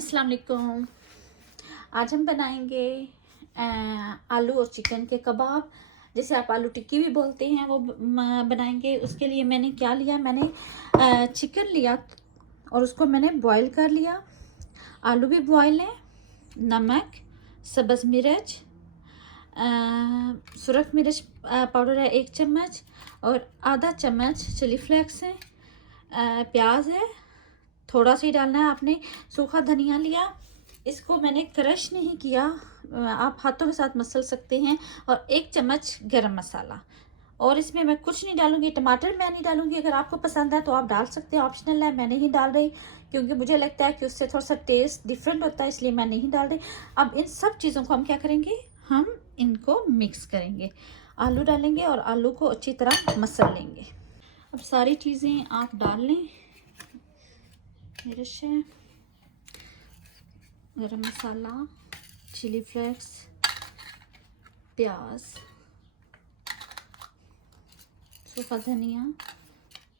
अस्सलाम वालेकुम। आज हम बनाएंगे आलू और चिकन के कबाब, जैसे आप आलू टिक्की भी बोलते हैं, वो बनाएंगे। उसके लिए मैंने क्या लिया, मैंने चिकन लिया और उसको मैंने बॉईल कर लिया। आलू भी बॉईल है। नमक, सब्ज़ मिर्च, सुरख मिर्च पाउडर है 1 चम्मच और आधा चम्मच चिली फ्लेक्स है। प्याज है, थोड़ा सा ही डालना है आपने। सूखा धनिया लिया, इसको मैंने क्रश नहीं किया, आप हाथों के साथ मसल सकते हैं। और 1 चम्मच गरम मसाला। और इसमें मैं कुछ नहीं डालूंगी, टमाटर मैं नहीं डालूंगी। अगर आपको पसंद है तो आप डाल सकते हैं, ऑप्शनल है। मैं नहीं डाल रही क्योंकि मुझे लगता है कि उससे थोड़ा सा टेस्ट डिफरेंट होता है, इसलिए मैं नहीं डाल रही। अब इन सब चीज़ों को हम क्या करेंगे, हम इनको मिक्स करेंगे। आलू डालेंगे और आलू को अच्छी तरह मसल लेंगे। अब सारी चीज़ें आप डाल लें। मिर्च है, गरम मसाला, चिली फ्लेक्स, प्याज, सूखा धनिया,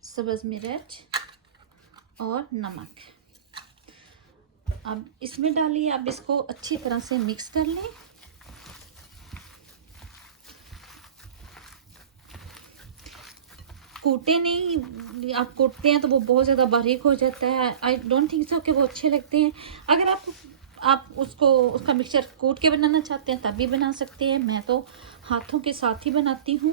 सब्ज़ मिर्च और नमक। अब इसमें डालिए, आप इसको अच्छी तरह से मिक्स कर लें। कूटे नहीं, आप कूटते हैं तो वो बहुत ज़्यादा बारीक हो जाता है। आई डोंट थिंक सो कि वो अच्छे लगते हैं। अगर आप उसका मिक्सचर कूट के बनाना चाहते हैं तब भी बना सकते हैं। मैं तो हाथों के साथ ही बनाती हूँ।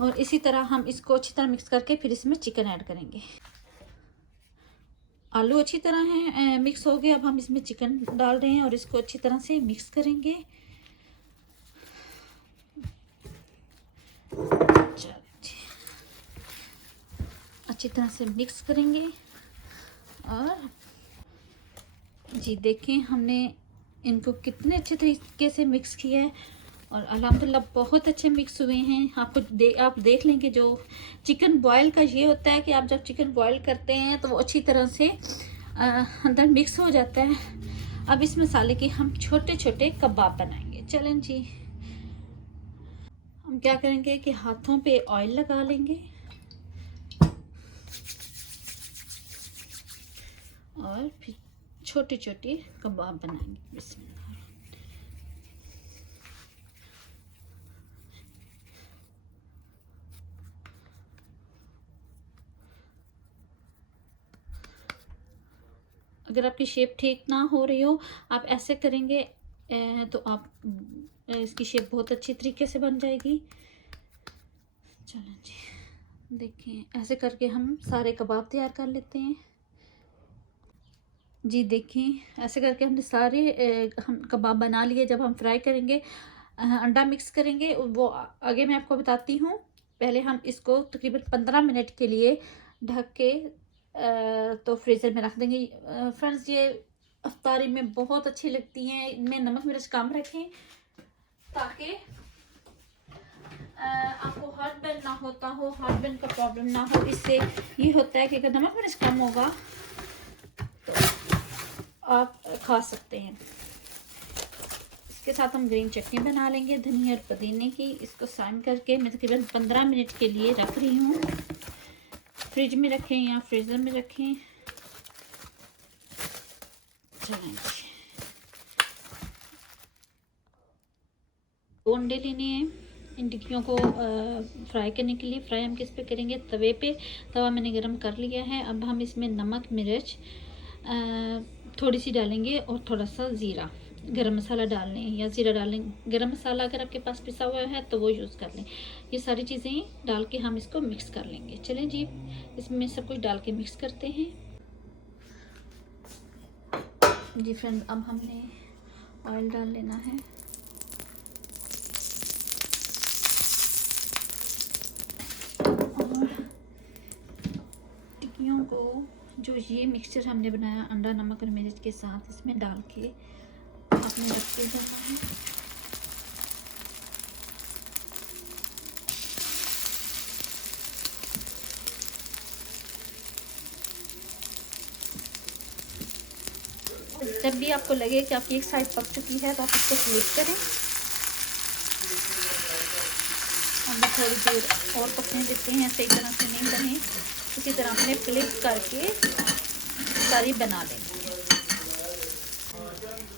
और इसी तरह हम इसको अच्छी तरह मिक्स करके फिर इसमें चिकन ऐड करेंगे। आलू अच्छी तरह है मिक्स हो गए। अब हम इसमें चिकन डाल रहे हैं और इसको अच्छी तरह से मिक्स करेंगे। अच्छी तरह से मिक्स करेंगे। और जी देखें, हमने इनको कितने अच्छे तरीके से मिक्स किया है और अल्हम्दुलिल्लाह बहुत अच्छे मिक्स हुए हैं। आप देख लेंगे, जो चिकन बॉयल का ये होता है कि आप जब चिकन बॉयल करते हैं तो वो अच्छी तरह से अंदर मिक्स हो जाता है। अब इस मसाले के हम छोटे छोटे कबाब बनाएंगे। चलें जी, हम क्या करेंगे कि हाथों पे ऑयल लगा लेंगे और फिर छोटे छोटे कबाब बनाएंगे। बिस्मिल्लाह। अगर आपकी शेप ठीक ना हो रही हो, आप ऐसे करेंगे तो आप इसकी शेप बहुत अच्छी तरीके से बन जाएगी। चलो जी, देखें, ऐसे करके हम सारे कबाब तैयार कर लेते हैं। जी देखें, ऐसे करके हमने सारे हम कबाब बना लिए। जब हम फ्राई करेंगे, अंडा मिक्स करेंगे, वो आगे मैं आपको बताती हूँ। पहले हम इसको तकरीबन 15 मिनट के लिए ढक के तो फ्रीज़र में रख देंगे। फ्रेंड्स, ये अफ्तारी में बहुत अच्छी लगती हैं। इनमें नमक मिर्च कम रखें ताकि आपको हार्टबर्न ना होता हो, हार्टबर्न का प्रॉब्लम ना हो। इससे ये होता है कि अगर नमक मिर्च कम होगा तो आप खा सकते हैं। इसके साथ हम ग्रीन चटनी बना लेंगे धनिया और पुदीने की। इसको साइन करके मैं तकरीबन 15 मिनट के लिए रख रही हूँ। फ्रिज में रखें या फ्रीज़र में रखें। चलें, 2 अंडे लेने हैं इन टिक्कियों को फ्राई करने के लिए। फ्राई हम किस पे करेंगे, तवे पे। तवा मैंने गरम कर लिया है। अब हम इसमें नमक मिर्च थोड़ी सी डालेंगे और थोड़ा सा ज़ीरा, गरम मसाला डाल लें या ज़ीरा डाल लें। गरम मसाला अगर आपके पास पिसा हुआ है तो वो यूज़ कर लें। ये सारी चीज़ें डाल के हम इसको मिक्स कर लेंगे। चलें जी, इसमें सब कुछ डाल के मिक्स करते हैं। जी फ्रेंड, अब हमने ऑयल डाल लेना है। और टिक्कियों को, जो ये मिक्सचर हमने बनाया अंडा नमक और मिर्च के साथ, इसमें डाल के आपने रखते जाना है। जब भी आपको लगे कि आपकी एक साइड पक चुकी है तो आप इसको फ्लिप करें। हम थोड़ी देर और पकने देते हैं, सही तरह से नहीं बने। इसी तरह आपने फ्लिप करके सारी बना लेंगे।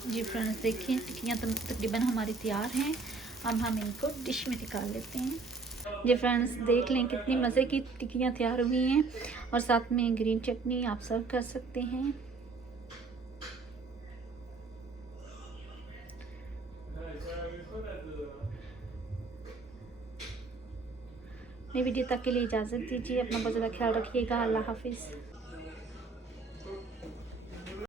जी फ्रेंड्स देखिए टिक्कियाँ तो तकरीबन हमारी तैयार हैं। अब हम इनको डिश में निकाल लेते हैं। जी फ्रेंड्स देख लें कितनी मज़े की टिक्कियाँ तैयार हुई हैं और साथ में ग्रीन चटनी आप सर्व कर सकते हैं। नई वीडियो तक के लिए इजाज़त दीजिए। अपना बहुत ज़्यादा ख्याल रखिएगा। अल्लाह हाफिज़।